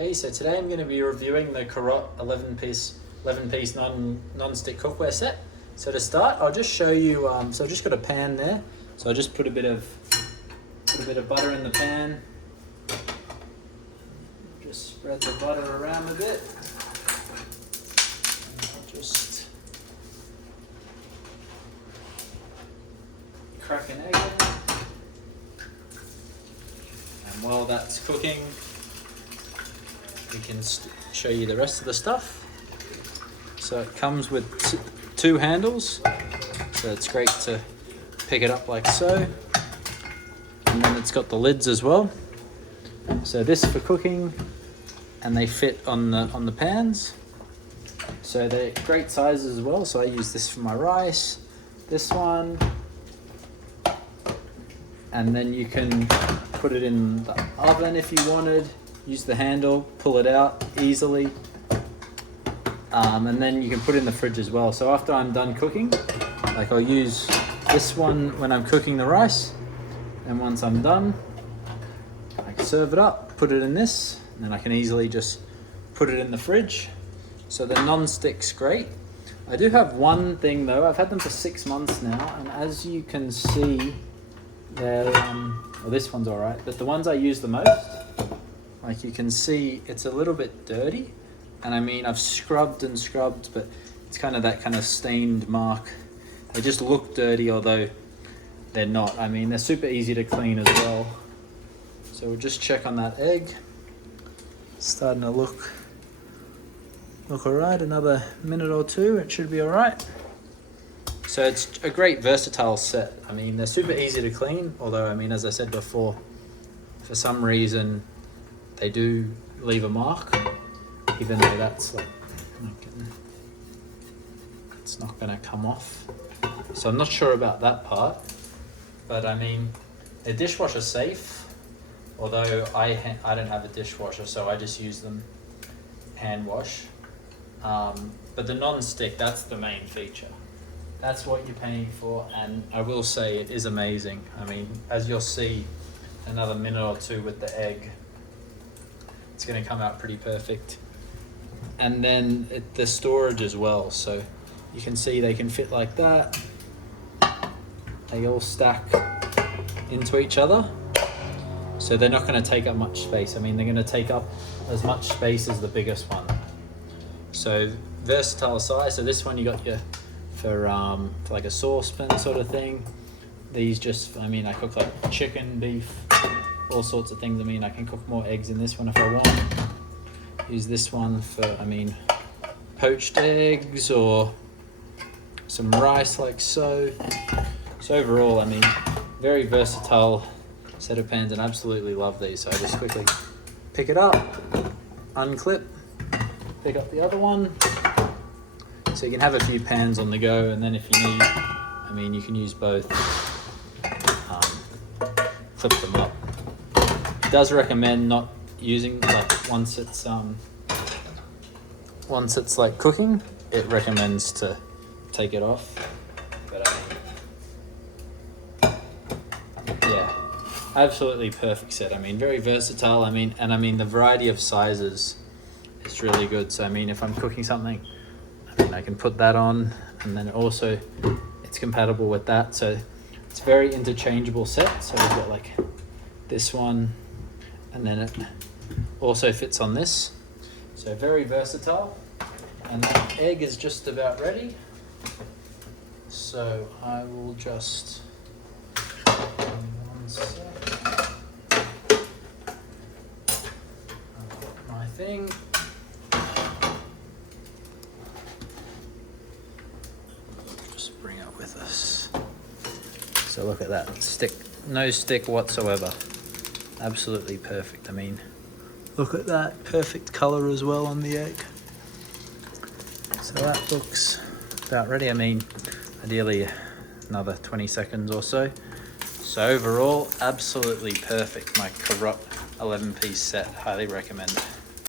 Okay, so today I'm going to be reviewing the CAROTE 11-piece non-stick cookware set. So to start, I'll just show you. So I've just got a pan there. So I'll just put a bit of butter in the pan. Just spread the butter around a bit. I'll just crack an egg in. And while that's cooking, we can show you the rest of the stuff. So it comes with two handles, so it's great to pick it up like so. And then it's got the lids as well. So this for cooking, and they fit on the pans. So they're great sizes as well. So I use this for my rice, this one, and then you can put it in the oven if you wanted. Use the handle, pull it out easily, and then you can put it in the fridge as well. So after I'm done cooking, like I'll use this one when I'm cooking the rice, and once I'm done, I can serve it up, put it in this, and then I can easily just put it in the fridge. So the non-stick's great. I do have one thing though. I've had them for 6 months now, and as you can see, they're well, this one's all right, but the ones I use the most, like you can see, it's a little bit dirty. And I mean, I've scrubbed and scrubbed, but it's kind of that kind of stained mark. They just look dirty, although they're not. I mean, they're super easy to clean as well. So we'll just check on that egg. It's starting to look all right. Another minute or two, it should be all right. So it's a great versatile set. I mean, they're super easy to clean, although, I mean, as I said before, for some reason, they do leave a mark, even though that's like, it's not gonna come off. So I'm not sure about that part, but I mean, they're dishwasher safe, although I don't have a dishwasher, so I just use them hand wash. But the non-stick, that's the main feature. That's what you're paying for, and I will say it is amazing. I mean, as you'll see, another minute or two with the egg, it's going to come out pretty perfect. And then the storage as well, so you can see they can fit like that. They all stack into each other, so they're not going to take up much space. I mean, they're going to take up as much space as the biggest one. So versatile size. So this one you got your for like a saucepan sort of thing. These just, I mean, I cook like chicken, beef, all sorts of things. I mean, I can cook more eggs in this one if I want. Use this one for, I mean, poached eggs or some rice like so. So overall, I mean, very versatile set of pans, and absolutely love these. So I just quickly pick it up, unclip, pick up the other one. So you can have a few pans on the go, and then if you need, I mean, you can use both. Flip them up. It does recommend not using, like, once it's like cooking, it recommends to take it off. But yeah, absolutely perfect set. I mean, very versatile. I mean, and I mean the variety of sizes is really good. So I mean, if I'm cooking something, I mean, I can put that on, and then also it's compatible with that. So it's a very interchangeable set. So we've got like this one, and then it also fits on this. So very versatile. And the egg is just about ready. So I will just, one sec. I've got my thing. Just bring it with us. So look at that, stick, no stick whatsoever. Absolutely perfect. I mean, look at that, perfect color as well on the egg. So that looks about ready. I mean, ideally another 20 seconds or so. So overall, absolutely perfect. My CAROTE 11-piece set, highly recommend.